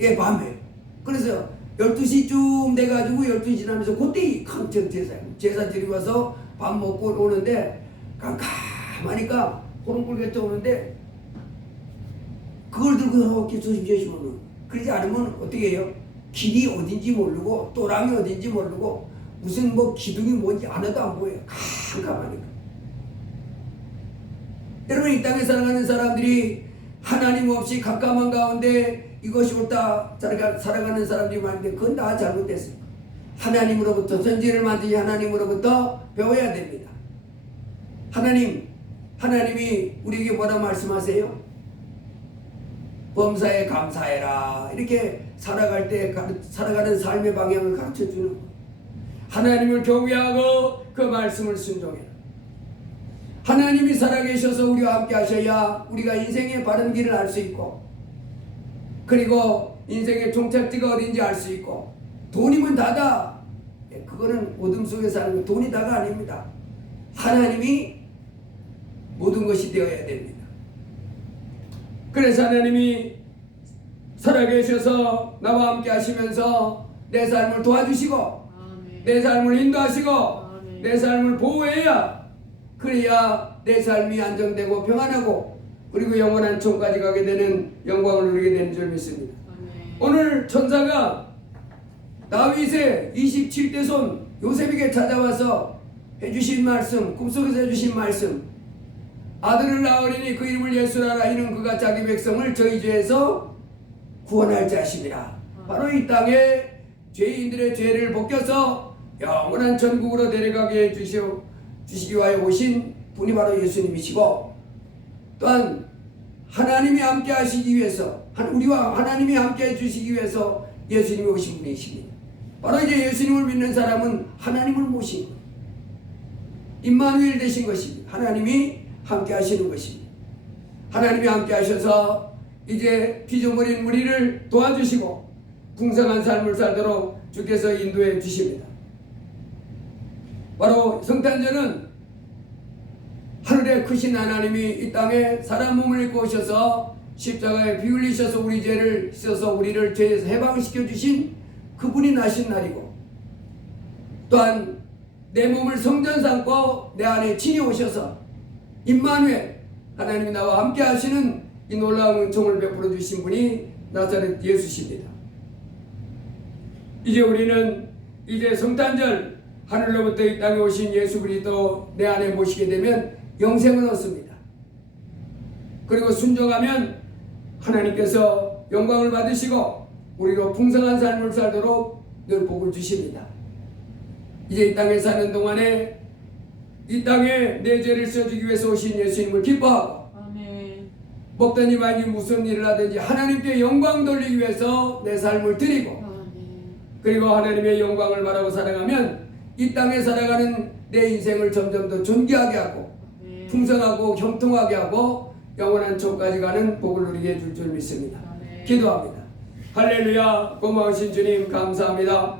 예, 밤에. 그래서 12시쯤 돼가지고 12시 지나면서 그때 깜짝 제사 드리고 와서 밥 먹고 오는데 깜깜하니까 호롱불 곁에 오는데 그걸 들고 이렇게 조심조심하면, 그러지 않으면 어떻게 해요? 길이 어딘지 모르고 또랑이 어딘지 모르고 무슨 뭐 기둥이 뭔지 하나도 안 보여요. 깜깜하니까. 여러분, 이 땅에 살아가는 사람들이 하나님 없이 깜깜한 가운데 이것이 옳다 살아가는 사람들이 많은데 그건 다 잘못됐어요. 하나님으로부터, 전지를 만드신 하나님으로부터 배워야 됩니다. 하나님이 우리에게 뭐라 말씀하세요? 범사에 감사해라. 이렇게 살아가는 삶의 방향을 가르쳐주는 거예요. 하나님을 경외하고 그 말씀을 순종해라. 하나님이 살아계셔서 우리와 함께 하셔야 우리가 인생의 바른 길을 알 수 있고, 그리고 인생의 종착지가 어딘지 알 수 있고. 돈이면 다다. 그거는 어둠 속에 사는 거. 돈이 다가 아닙니다. 하나님이 모든 것이 되어야 됩니다. 그래서 하나님이 살아계셔서 나와 함께 하시면서 내 삶을 도와주시고, 아멘. 내 삶을 인도하시고, 아멘. 내 삶을 보호해야, 그래야 내 삶이 안정되고 평안하고 그리고 영원한 천국까지 가게 되는 영광을 누리게 되는 줄 믿습니다. 아멘. 오늘 천사가 다윗의 27대 손 요셉에게 찾아와서 해주신 말씀, 꿈속에서 해주신 말씀, 아들을 낳으리니 그 이름을 예수라. 이는 그가 자기 백성을 저희 죄에서 구원할 자심이라. 바로 이 땅에 죄인들의 죄를 벗겨서 영원한 천국으로 데려가게 주시기 위하여 오신 분이 바로 예수님이시고, 또한 하나님이 함께 하시기 위해서, 우리와 하나님이 함께 해주시기 위해서 예수님이 오신 분이십니다. 바로 이제 예수님을 믿는 사람은 하나님을 모신 것, 임마누엘 되신 것입니다. 하나님이 함께 하시는 것입니다. 하나님이 함께 하셔서 이제 피조물인 우리를 도와주시고 풍성한 삶을 살도록 주께서 인도해 주십니다. 바로 성탄절은 하늘에 크신 하나님이 이 땅에 사람 몸을 입고 오셔서 십자가에 피 흘리셔서 우리 죄를 씻어서 우리를 죄에서 해방시켜 주신 그분이 나신 날이고, 또한 내 몸을 성전 삼고 내 안에 친히 오셔서 임마누엘 하나님이 나와 함께 하시는 이 놀라운 은총을 베풀어 주신 분이 나사렛 예수십니다. 이제 우리는 이제 성탄절 하늘로부터 이 땅에 오신 예수 그리스도 내 안에 모시게 되면 영생을 얻습니다. 그리고 순종하면 하나님께서 영광을 받으시고 우리로 풍성한 삶을 살도록 늘 복을 주십니다. 이제 이 땅에 사는 동안에 이 땅에 내 죄를 써주기 위해서 오신 예수님을 기뻐하고, 아멘. 먹더니 마니 무슨 일을 하든지 하나님께 영광 돌리기 위해서 내 삶을 드리고, 아멘. 그리고 하나님의 영광을 바라고 살아가면 이 땅에 살아가는 내 인생을 점점 더 존귀하게 하고 아멘. 풍성하고 형통하게 하고 영원한 천국까지 가는 복을 누리게 해줄 줄 믿습니다. 아멘. 기도합니다. 할렐루야. 고마우신 주님 감사합니다.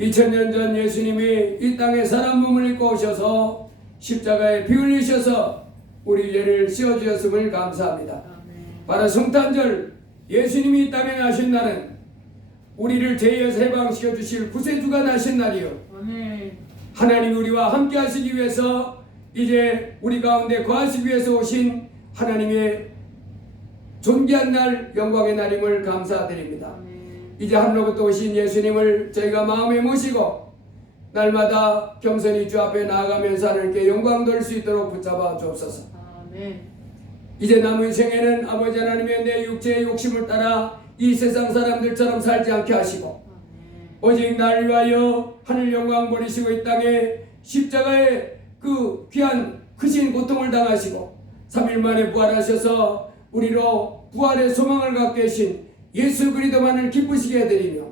2000년 전 예수님이 이 땅에 사람 몸을 입고 오셔서 십자가에 피 흘리셔서 우리 죄를 씌워주셨음을 감사합니다. 아멘. 바로 성탄절 예수님이 이 땅에 나신 날은 우리를 죄에서 해방시켜 주실 구세주가 나신 날이요, 아멘. 하나님이 우리와 함께 하시기 위해서 이제 우리 가운데 거하시기 위해서 오신 하나님의 존귀한 날, 영광의 날임을 감사드립니다. 아멘. 이제 하늘로부터 오신 예수님을 저희가 마음에 모시고 날마다 겸손히 주 앞에 나아가면서 하나님께 영광 돌릴 수 있도록 붙잡아 주옵소서. 아멘. 이제 남은 생에는 아버지 하나님의 내 육체의 욕심을 따라 이 세상 사람들처럼 살지 않게 하시고, 아멘. 오직 나를 위하여 하늘 영광 버리시고 이 땅에 십자가의 그 귀한 크신 고통을 당하시고 3일 만에 부활하셔서 우리로 부활의 소망을 갖게 하신 예수 그리스도만을 기쁘시게 해드리며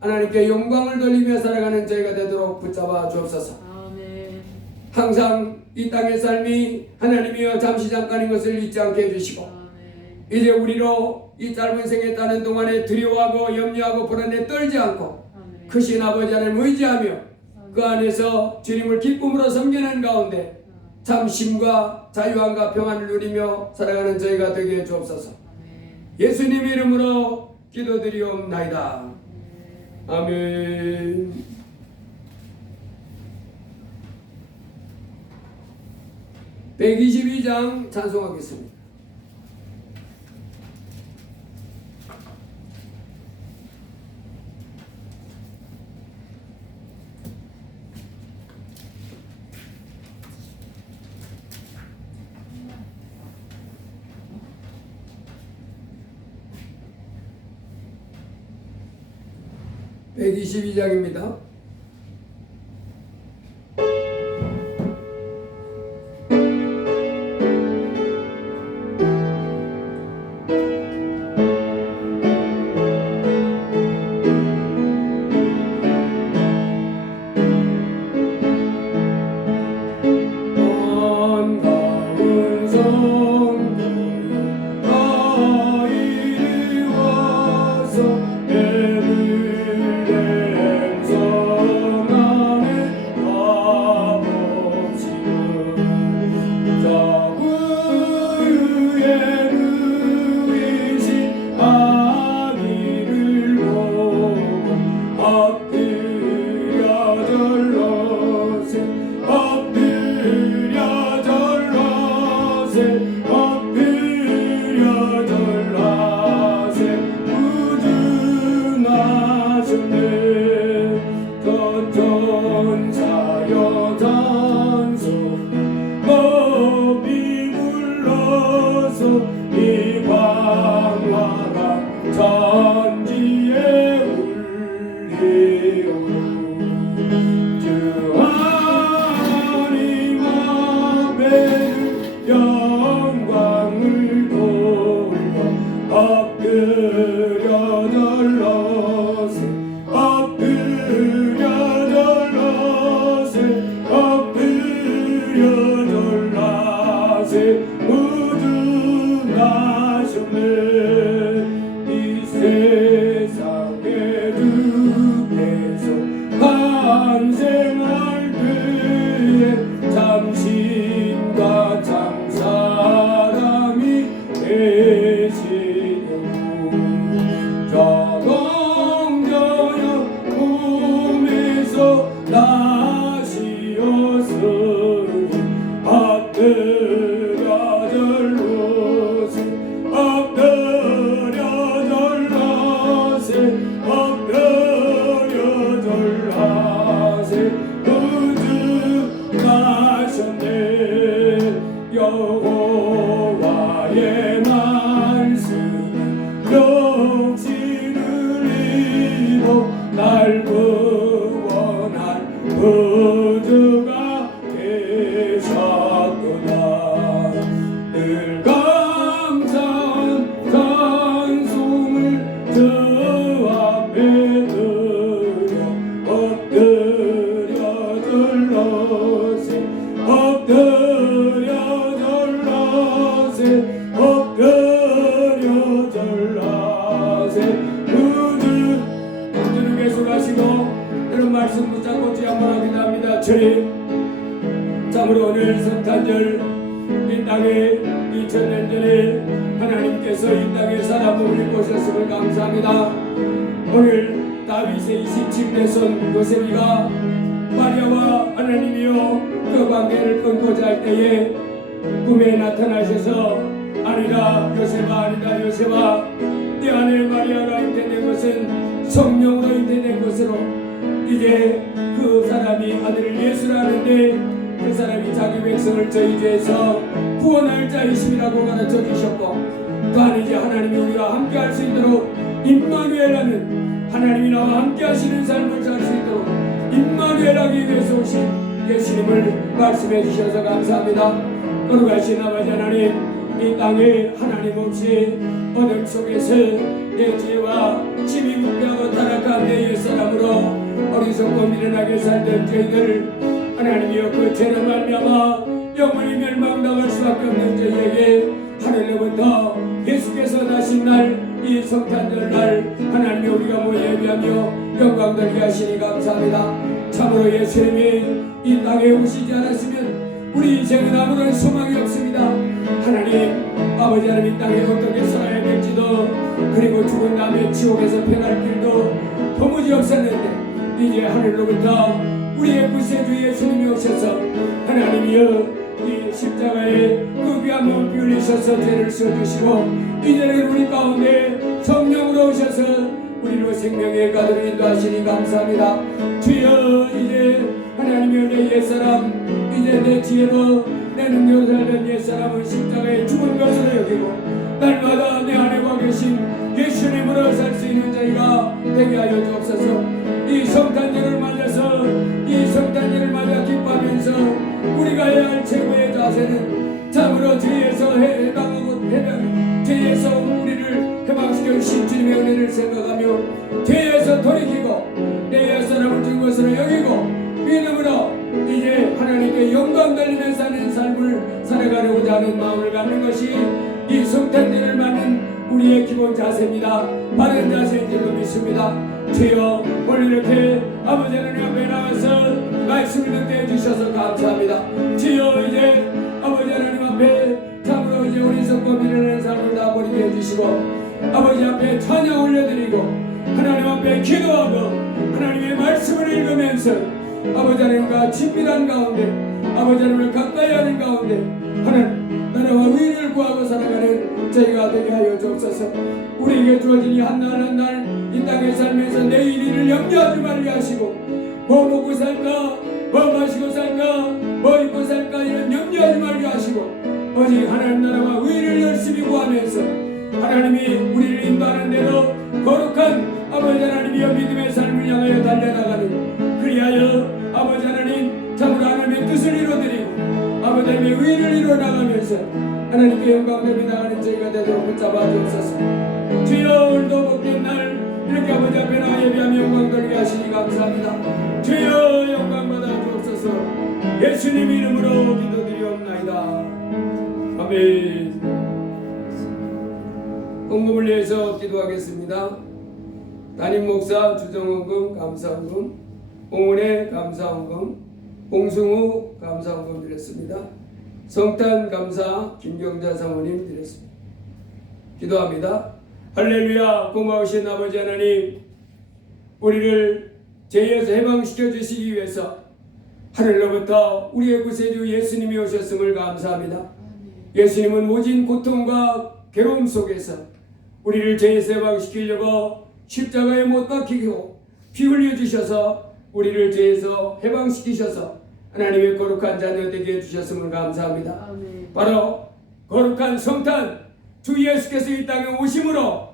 하나님께 영광을 돌리며 살아가는 저희가 되도록 붙잡아 주옵소서. 아멘. 항상 이 땅의 삶이 하나님이여 잠시 잠깐인 것을 잊지 않게 해주시고, 아멘. 이제 우리로 이 짧은 생에 따는 동안에 두려워하고 염려하고 불안에 떨지 않고 아멘. 크신 아버지 하나님을 의지하며 그 안에서 주님을 기쁨으로 섬기는 가운데 참 쉼과 자유함과 평안을 누리며 살아가는 저희가 되게 해 주옵소서. 아멘. 예수님 이름으로 기도드리옵나이다. 아멘. (122장) 찬송하겠습니다. (122장입니다) 모두 나셨네. 이 2000년 전에 하나님께서 이 땅에 사람을 보셨음을 감사합니다. 오늘 다윗의 27대 손 요셉이가 마리아와 하나님이여 그 관계를 끊고자 할 때에 꿈에 나타나셔서 아니다 요셉아, 아니다 요셉아, 내 아내 마리아가 잉태된 것은 성령으로 잉태된 것으로 이제 그 사람이 아들을 예수라 하는데 그 사람이 자기 백성을 저희 죄에서 구원할 자이심이라고 가르쳐 주셨고, 또한 이제 하나님이 우리가 함께 할 수 있도록 임마누엘라는 하나님이 나와 함께 하시는 삶을 살 수 있도록 임마누엘하기 위해서 오신 예수님을 말씀해 주셔서 감사합니다. 거룩하신 아버지 하나님, 이 땅에 하나님 없이 어둠 속에서 내 죄와 침이 묵배하고 타락한 내 옛사람으로 어리석고 미련하게 살던 저희들 하나님이여 그 죄로 말미암아 영원히 멸망당할 수밖에 없는 저희에게 하늘로부터 예수께서 나신 날 이 성탄절날 하나님이 우리가 모여 예비하며 영광 돌리게 하시니 감사합니다. 참으로 예수님이 이 땅에 오시지 않았으면 우리 인생은 아무런 소망이 없습니다. 하나님 아버지 하나님 이 땅에 어떻게 살아야 될지도, 그리고 죽은 다음에 지옥에서 변할 길도 도무지 없었는데 이제 하늘로부터 우리의 구세주 예수님이 오셔서 하나님이여 이 십자가에 그 귀한 몸 비울리셔서 죄를 씌워주시고 이제는 우리 가운데 성령으로 오셔서 우리로 생명의 가도를 인도하시니 감사합니다. 주여 이제 하나님이여 내 옛사람, 이제 내 지혜로 내 능력으로 살던 옛사람은 십자가에 죽은 것으로 여기고 날마다 내 안에 계신 예수님으로 살 수 있는 저희가 되게 하여 주옵소서. 이 성탄절을 맞아서 이 성탄절을 맞아 기뻐하면서 우리가 해야 할 최고의 자세는 참으로 죄에서 해방하고 죄에서 우리를 해방시켜 주신 주님의 은혜를 생각하며 죄에서 돌이키고 내 옛사람을 준 것으로 여기고 믿음으로 이제 하나님께 영광 돌리며 사는 삶을 살아가려고자 하는 마음을 갖는 것이 이 성탄절을 맞는 우리의 기본 자세입니다. 바른 자세인 줄로 믿습니다. 주여 오늘 이렇게 아버지 하나님 앞에 나와서 말씀을 듣게 해주셔서 감사합니다. 주여 이제 아버지 하나님 앞에 참으로 이제 어리석고 미련한 삶을 다 버리게 해주시고 아버지 앞에 찬양 올려드리고 하나님 앞에 기도하고 하나님의 말씀을 읽으면서 아버지 하나님과 친밀한 가운데 아버지 하나님을 가까이 하는 가운데 하나님 나라와 의를 구하고 살아가는 저희가 되게 하여 주옵소서. 우리에게 주어진 이 한 날 한 날 이 땅에 살면서 내일 일을 염려하지 말게 하시고 뭐 먹고 살까, 뭐 마시고 살까, 뭐 입고 살까 이런 염려하지 말게 하시고 오직 하나님 나라와 의를 열심히 구하면서 하나님이 우리를 인도하는 대로 거룩한 아버지 하나님이여 믿음의 삶을 향하여 달려나가는, 그리하여 아버지 하나님 참으로 하나님의 뜻을 이루어드리고 아버지 하나님의 의를 이루어나가면서 하나님께 영광을 나가는 저희가 되도록 붙잡아 주옵소서. 주여 오늘도 복된 날 이렇게 아버지 앞에 나와 예비하며 영광 돌리게 하시니 감사합니다. 주여 영광 받아 주옵소서. 예수님 이름으로 기도드리옵나이다. 아멘. 헌금을 위해서 기도하겠습니다. 담임 목사 주정헌금 감사헌금, 봉은혜 감사헌금, 봉승우 감사헌금 드렸습니다. 성탄 감사 김경자 사모님 드렸습니다. 기도합니다. 할렐루야. 고마우신 아버지 하나님, 우리를 죄에서 해방시켜 주시기 위해서 하늘로부터 우리의 구세주 예수님이 오셨음을 감사합니다. 예수님은 모진 고통과 괴로움 속에서 우리를 죄에서 해방시키려고 십자가에 못 박히고 피 흘려 주셔서 우리를 죄에서 해방시키셔서 하나님의 거룩한 자녀 되게 해주셨음을 감사합니다. 아멘. 바로 거룩한 성탄 주 예수께서 이 땅에 오심으로,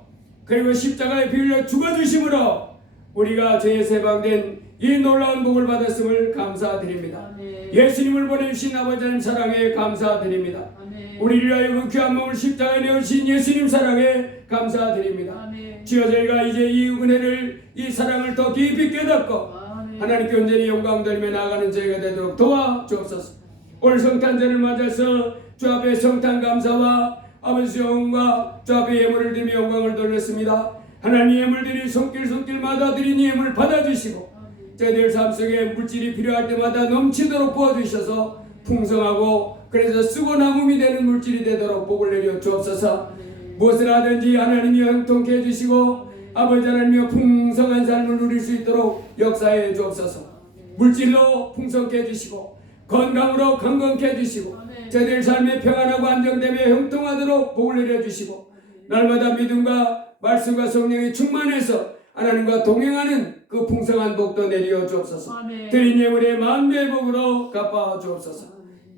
그리고 십자가에 피 흘려 죽어주심으로 우리가 죄에서 해방된 이 놀라운 복을 받았음을 감사드립니다. 아멘. 예수님을 보내주신 아버지 하나님 사랑에 감사드립니다. 아멘. 우리를 위하여 귀한 몸을 십자가에 내어주신 예수님 사랑에 감사드립니다. 아멘. 주여 저희가 이제 이 은혜를, 이 사랑을 더 깊이 깨닫고 아멘. 하나님께 온전히 영광 돌리며 나아가는 저희가 되도록 도와주옵소서. 오늘 성탄절을 맞아서 주 앞에 성탄 감사와 아버지 영과 주 앞에 예물을 드리며 영광을 돌렸습니다. 하나님 예물들이 손길마다 드린 예물 받아주시고 저희들 삶 속에 물질이 필요할 때마다 넘치도록 부어주셔서 풍성하고 그래서 쓰고 남음이 되는 물질이 되도록 복을 내려 주옵소서. 무엇을 하든지 하나님이 형통케 해주시고 아버지 하나님이 풍성한 삶을 누릴 수 있도록 역사해 주옵소서. 물질로 풍성케 해주시고 건강으로 건강케 해주시고 저희들 삶이 평안하고 안정되며 형통하도록 복을 내려주시고 날마다 믿음과 말씀과 성령이 충만해서 하나님과 동행하는 그 풍성한 복도 내려 주옵소서. 드린 예물의 만배의 복으로 갚아 주옵소서.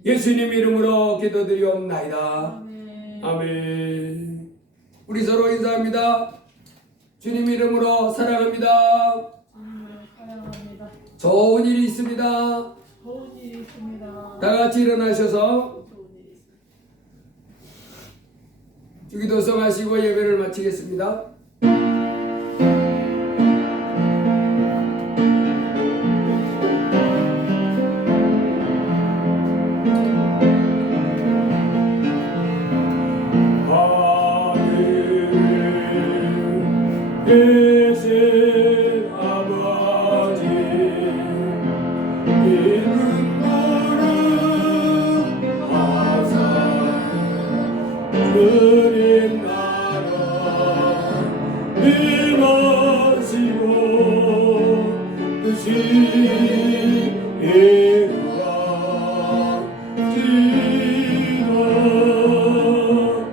예수님 이름으로 기도드리옵나이다. 아멘. 우리 서로 인사합니다. 주님 이름으로 사랑합니다. 사랑합니다. 좋은 일이 있습니다. 좋은 일이 있습니다. 다 같이 일어나셔서 좋은 일이 있습니다. 주기도성 하시고 예배를 마치겠습니다. 계신 아버지 이름 거룩하사 그린 나라 임하시고 뜻이 이루어지나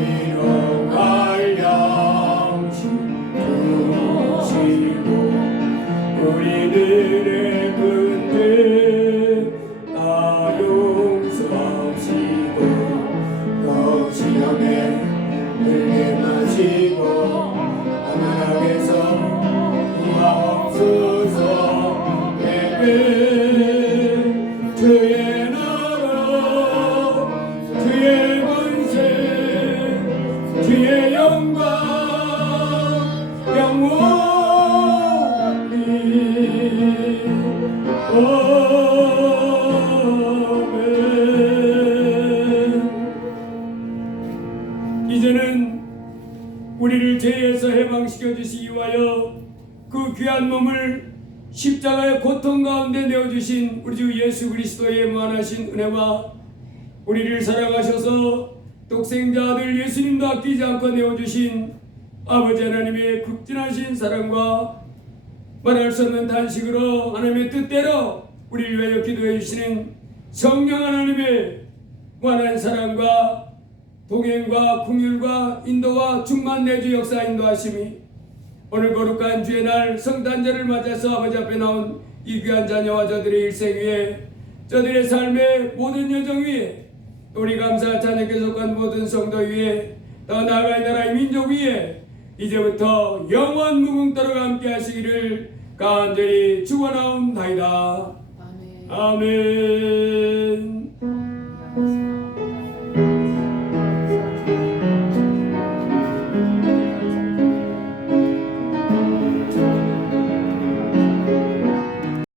일어날 양식 주시고 우리들의 근대 다 용서하시고 또 시험에 들게 마시고 하나님께서 구하옵소서. 예배 주의 나라 주의 권세 주의 영광 영원히 아멘. 이제는 우리를 죄에서 해방시켜 주시기 위하여 그 귀한 몸을 십자가의 고통 가운데 내어주신 우리 주 예수 그리스도의 무한하신 은혜와 우리를 사랑하셔서 독생자 아들 예수님도 아끼지 않고 내어주신 아버지 하나님의 극진하신 사랑과 말할 수 없는 단식으로 하나님의 뜻대로 우리를 위하여 기도해 주시는 성령 하나님의 무한한 사랑과 동행과 긍휼과 인도와 충만 내주 역사 인도하심이 오늘 거룩한 주의 날 성탄절을 맞아서 아버지 앞에 나온 이 귀한 자녀와 저들의 일생 위에 저들의 삶의 모든 여정 위에 우리 감사 자녀께 속한 모든 성도 위에 더 나아가 이 나라의 민족 위에 이제부터 영원 무궁토록 함께 하시기를 간절히 축원하옵나이다. 아멘.